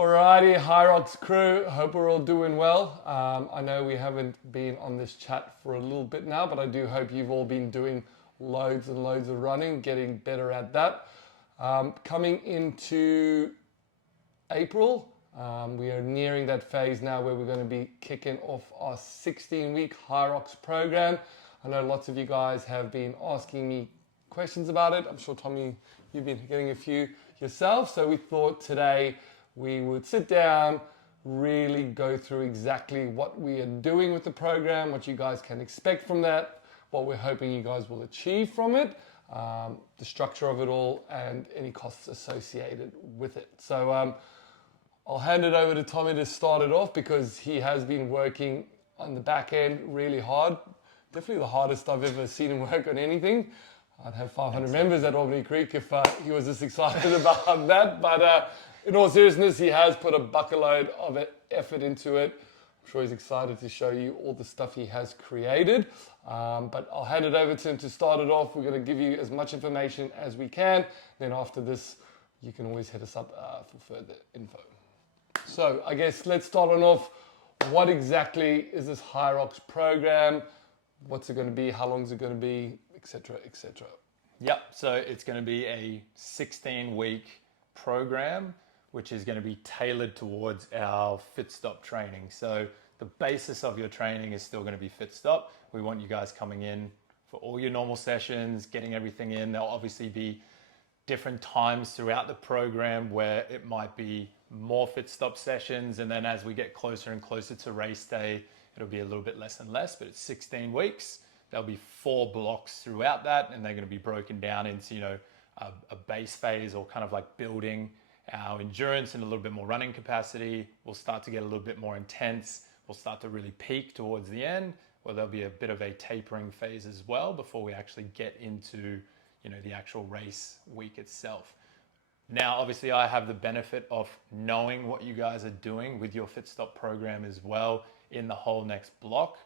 Alrighty, HYROX crew, hope we're all doing well. I know we haven't been on this chat for a little bit now, but I do hope you've all been doing loads and loads of running, getting better at that. Coming into April, we are nearing that phase now where we're going to be kicking off our 16-week HYROX program. I know lots of you guys have been asking me questions about it. I'm sure, Tommy, you've been getting a few yourself. So we thought today we would sit down, really go through exactly what we are doing with the program, what you guys can expect from that, what we're hoping you guys will achieve from it, the structure of it all, and any costs associated with it. So I'll hand it over to Tommy to start it off because he has been working on the back end really hard. Definitely the hardest I've ever seen him work on anything. I'd have 500 members at Albany Creek if he was this excited about that. But in all seriousness, he has put a bucket load of effort into it. I'm sure he's excited to show you all the stuff he has created. But I'll hand it over to him to start it off. We're going to give you as much information as we can. Then after this, you can always hit us up for further info. So I guess let's start on off. What exactly is this HYROX program? What's it going to be? How long is it going to be? Etc. etc. Yep, so it's going to be a 16-week program, which is going to be tailored towards our fit stop training. So the basis of your training is still going to be fit stop. We want you guys coming in for all your normal sessions, getting everything in. There'll obviously be different times throughout the program where it might be more fit stop sessions. And then as we get closer and closer to race day, it'll be a little bit less and less, but it's 16 weeks. There'll be 4 blocks throughout that, and they're going to be broken down into, a base phase or kind of like building our endurance and a little bit more running capacity. We'll start to get a little bit more intense. We'll start to really peak towards the end, where there'll be a bit of a tapering phase as well before we actually get into, the actual race week itself. Now, obviously, I have the benefit of knowing what you guys are doing with your Fit Stop program as well in the whole next block.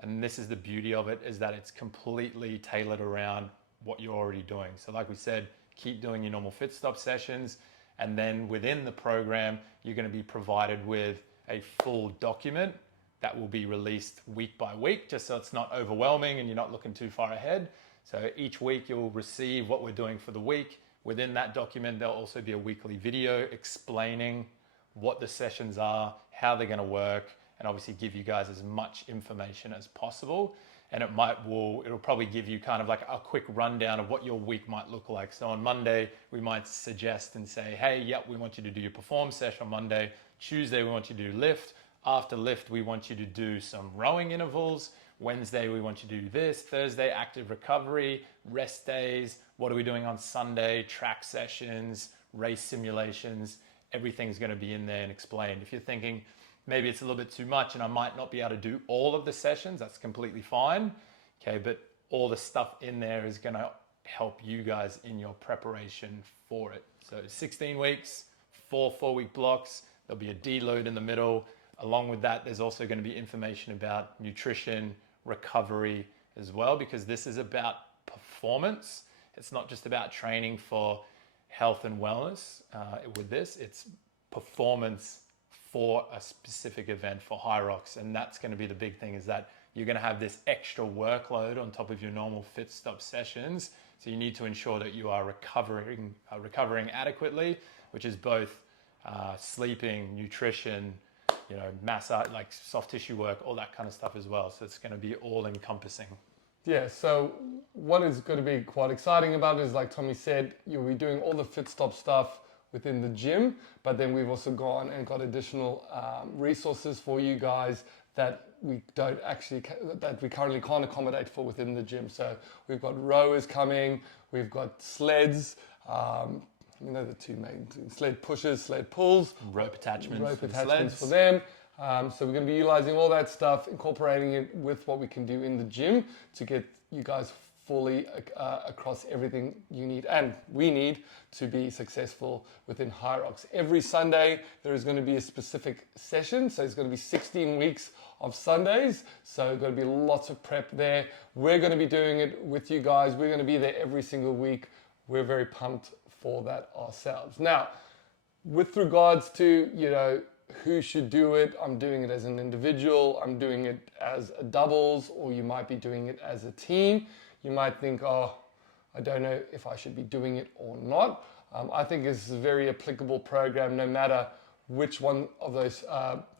And this is the beauty of it, is that it's completely tailored around what you're already doing. So like we said, keep doing your normal Fit Stop sessions. And then within the program, you're going to be provided with a full document that will be released week by week, just so it's not overwhelming and you're not looking too far ahead. So each week you'll receive what we're doing for the week. Within that document, there'll also be a weekly video explaining what the sessions are, how they're going to work, and obviously give you guys as much information as possible. And it'll probably give you kind of like a quick rundown of what your week might look like. So on Monday, we might suggest and say, hey, yep, we want you to do your perform session on Monday. Tuesday, we want you to do lift. After lift, we want you to do some rowing intervals. Wednesday, we want you to do this. Thursday, active recovery, rest days. What are we doing on Sunday? Track sessions, race simulations. Everything's going to be in there and explained. If you're thinking, maybe it's a little bit too much and I might not be able to do all of the sessions, that's completely fine. Okay, but all the stuff in there is going to help you guys in your preparation for it. So 16 weeks, 4 4-week blocks. There'll be a deload in the middle. Along with that, there's also going to be information about nutrition, recovery as well, because this is about performance. It's not just about training for health and wellness with this. It's performance for a specific event for HYROX. And that's going to be the big thing, is that you're going to have this extra workload on top of your normal fit stop sessions. So you need to ensure that you are recovering adequately, which is both sleeping, nutrition, massage, like soft tissue work, all that kind of stuff as well. So it's going to be all encompassing. Yeah, so what is going to be quite exciting about it is, like Tommy said, you'll be doing all the fit stop stuff within the gym, but then we've also gone and got additional resources for you guys that we currently can't accommodate for within the gym. So we've got rowers coming, we've got sleds, the two main things: sled pushes, sled pulls, rope attachments for them. So we're going to be utilizing all that stuff, incorporating it with what we can do in the gym to get you guys fully across everything you need and we need to be successful within HYROX. Every Sunday there is going to be a specific session, so it's going to be 16 weeks of Sundays, so going to be lots of prep there. We're going to be doing it with you guys. We're going to be there every single week. We're very pumped for that ourselves. Now, with regards to, who should do it, I'm doing it as an individual, I'm doing it as a doubles, or you might be doing it as a team. You might think, oh, I don't know if I should be doing it or not. I think it's a very applicable program no matter which one of those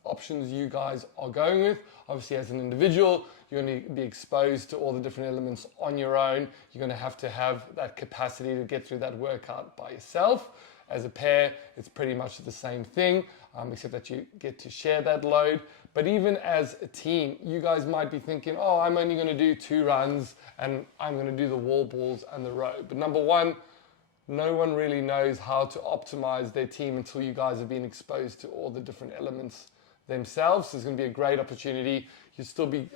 options you guys are going with. Obviously, as an individual, you're going to be exposed to all the different elements on your own. You're going to have that capacity to get through that workout by yourself. As a pair, it's pretty much the same thing, except that you get to share that load. But even as a team, you guys might be thinking, oh, I'm only going to do 2 runs and I'm going to do the wall balls and the row. But number one, no one really knows how to optimize their team until you guys have been exposed to all the different elements themselves. So it's going to be a great opportunity. You'll still be,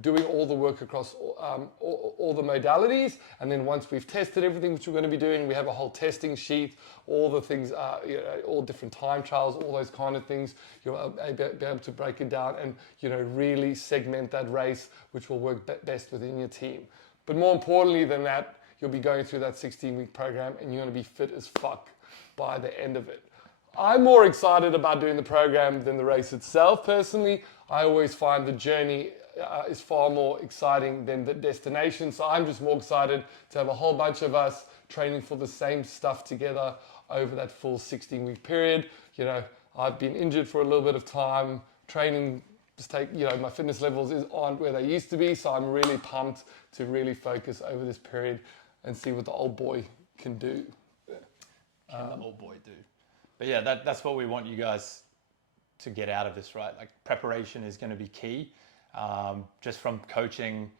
doing all the work across all the modalities. And then once we've tested everything which we're going to be doing, we have a whole testing sheet, all the things, all different time trials, all those kind of things. You'll be able to break it down and, really segment that race, which will work best within your team. But more importantly than that, you'll be going through that 16-week program and you're going to be fit as fuck by the end of it. I'm more excited about doing the program than the race itself, personally. I always find the journey is far more exciting than the destination. So I'm just more excited to have a whole bunch of us training for the same stuff together over that full 16-week period. I've been injured for a little bit of time. Training my fitness levels aren't where they used to be. So I'm really pumped to really focus over this period and see what the old boy can do. Can the old boy do? But yeah, that's what we want you guys to get out of this, right? Like, preparation is going to be key. Just from coaching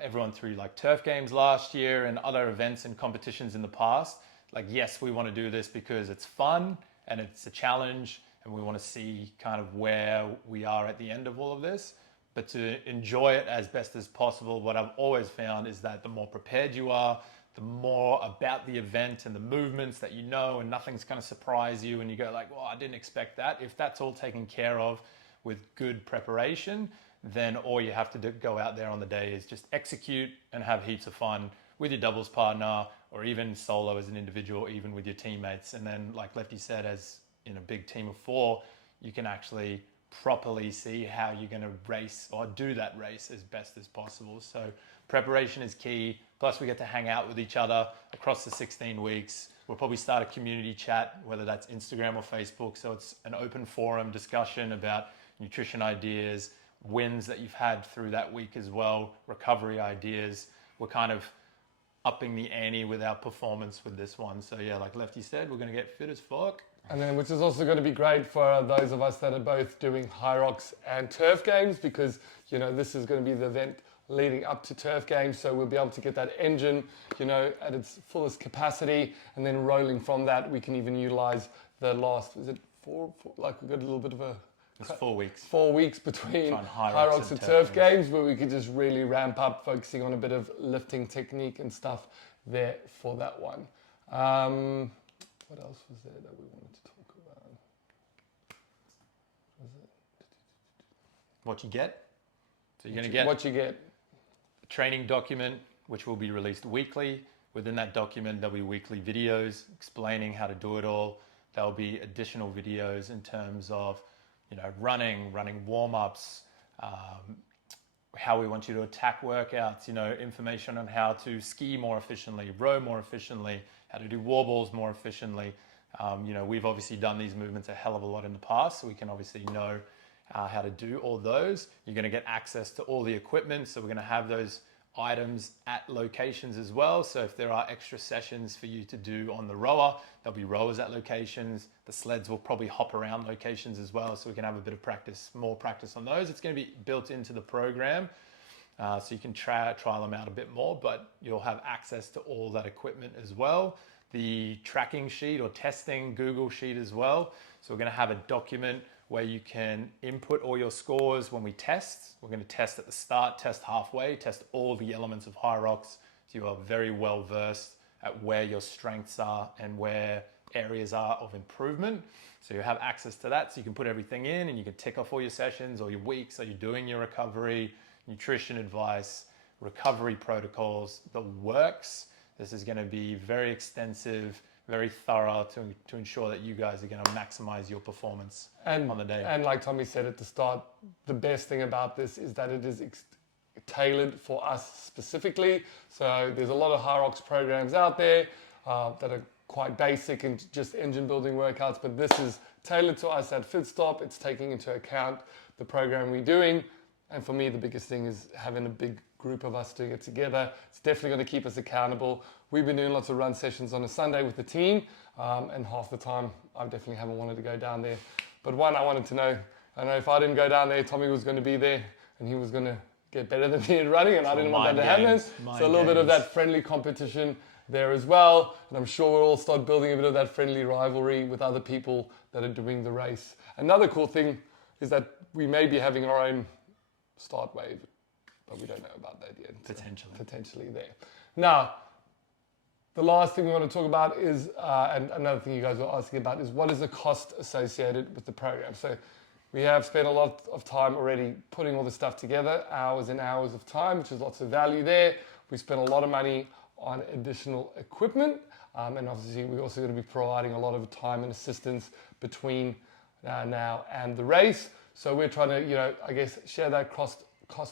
everyone through like turf games last year and other events and competitions in the past. Like, yes, we want to do this because it's fun and it's a challenge and we want to see kind of where we are at the end of all of this. But to enjoy it as best as possible, what I've always found is that the more prepared you are, the more about the event and the movements that you know, and nothing's going to surprise you and you go like, well, I didn't expect that. If that's all taken care of with good preparation, then all you have to go out there on the day is just execute and have heaps of fun with your doubles partner, or even solo as an individual, even with your teammates. And then, like Lefty said, as in a big team of 4, you can actually properly see how you're going to race or do that race as best as possible. So preparation is key. Plus we get to hang out with each other across the 16 weeks. We'll probably start a community chat, whether that's Instagram or Facebook. So it's an open forum discussion about nutrition ideas, wins that you've had through that week as well, recovery ideas. We're kind of upping the ante with our performance with this one. So yeah, like Lefty said, we're going to get fit as fuck. And then, which is also going to be great for those of us that are both doing HYROX and turf games, because, this is going to be the event leading up to turf games. So we'll be able to get that engine, at its fullest capacity. And then rolling from that, we can even utilize the last, is it 4 like we've got a little bit of a... It's 4 weeks. 4 weeks between HYROX and turf games, where we could just really ramp up, focusing on a bit of lifting technique and stuff there for that one. What else was there that we wanted to talk about? What you get? So you're going to get what you get. A training document, which will be released weekly. Within that document, there'll be weekly videos explaining how to do it all. There'll be additional videos in terms of, running warm-ups, how we want you to attack workouts, information on how to ski more efficiently, row more efficiently, how to do wall balls more efficiently. We've obviously done these movements a hell of a lot in the past, so we can obviously know how to do all those. You're going to get access to all the equipment, so we're going to have those items at locations as well. So if there are extra sessions for you to do on the rower, there'll be rowers at locations. The sleds will probably hop around locations as well, so we can have a bit of practice, more practice on those. It's going to be built into the program, so you can trial them out a bit more, but you'll have access to all that equipment as well. The tracking sheet or testing Google sheet as well. So we're going to have a document where you can input all your scores when we test. We're going to test at the start, test halfway, test all the elements of HYROX, so you are very well versed at where your strengths are and where areas are of improvement. So you have access to that, so you can put everything in and you can tick off all your sessions or your weeks. So you're doing your recovery, nutrition advice, recovery protocols, the works. This is going to be very extensive, very thorough to ensure that you guys are going to maximize your performance on the day. And like Tommy said at the start, the best thing about this is that it is tailored for us specifically. So there's a lot of HYROX programs out there that are quite basic and just engine building workouts, but this is tailored to us at FitStop. It's taking into account the program we're doing. And for me, the biggest thing is having a big group of us doing it together. It's definitely going to keep us accountable. We've been doing lots of run sessions on a Sunday with the team, and half the time I definitely haven't wanted to go down there. But one, I wanted to know, I know if I didn't go down there, Tommy was going to be there and he was going to get better than me in running, and I didn't want that to happen. So a little bit of that friendly competition there as well. And I'm sure we'll all start building a bit of that friendly rivalry with other people that are doing the race. Another cool thing is that we may be having our own start wave, but we don't know about that yet. Potentially there. Now, the last thing we want to talk about is, and another thing you guys were asking about, is what is the cost associated with the program? So we have spent a lot of time already putting all this stuff together, hours and hours of time, which is lots of value there. We spent a lot of money on additional equipment, and obviously we're also going to be providing a lot of time and assistance between now and the race. So we're trying to, I guess, share that cost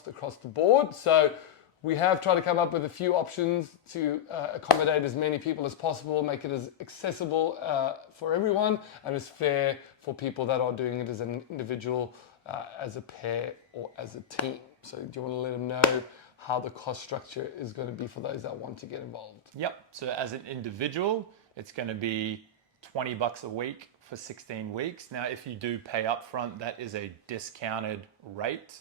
across the board. So we have tried to come up with a few options to accommodate as many people as possible, make it as accessible for everyone and as fair for people that are doing it as an individual, as a pair or as a team. So do you want to let them know how the cost structure is going to be for those that want to get involved? Yep. So as an individual, it's going to be $20 a week for 16 weeks. Now, if you do pay up front, that is a discounted rate,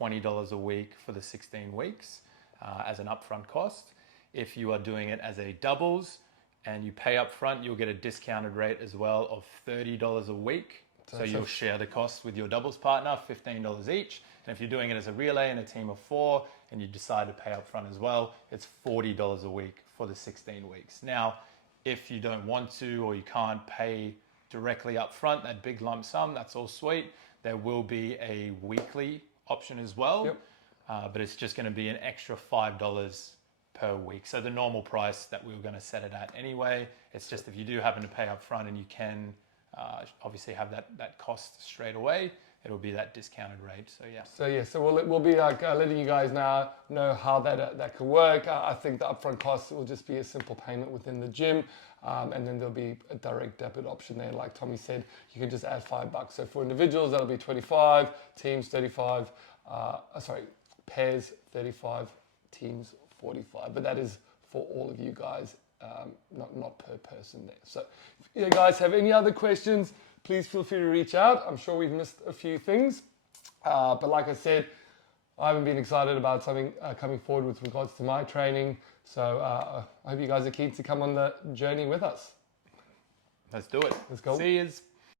$20 a week for the 16 weeks as an upfront cost. If you are doing it as a doubles and you pay up front, you'll get a discounted rate as well of $30 a week. So you'll share the cost with your doubles partner, $15 each. And if you're doing it as a relay and a team of 4 and you decide to pay up front as well, it's $40 a week for the 16 weeks. Now, if you don't want to or you can't pay directly up front, that big lump sum, that's all sweet. There will be a weekly option as well, yep. But it's just going to be an extra $5 per week. So the normal price that we were going to set it at anyway, it's just if you do happen to pay up front and you can obviously have that cost straight away, it'll be that discounted rate. So we'll be letting you guys now know how that can work. I think the upfront cost will just be a simple payment within the gym, and then there'll be a direct debit option there. Like Tommy said, you can just add $5. So for individuals, that'll be 25, teams 35. Pairs 35, teams 45. But that is for all of you guys, not per person there. So if you guys have any other questions, please feel free to reach out. I'm sure we've missed a few things. But like I said, I haven't been excited about something coming forward with regards to my training. So I hope you guys are keen to come on the journey with us. Let's do it. Let's go. See yous.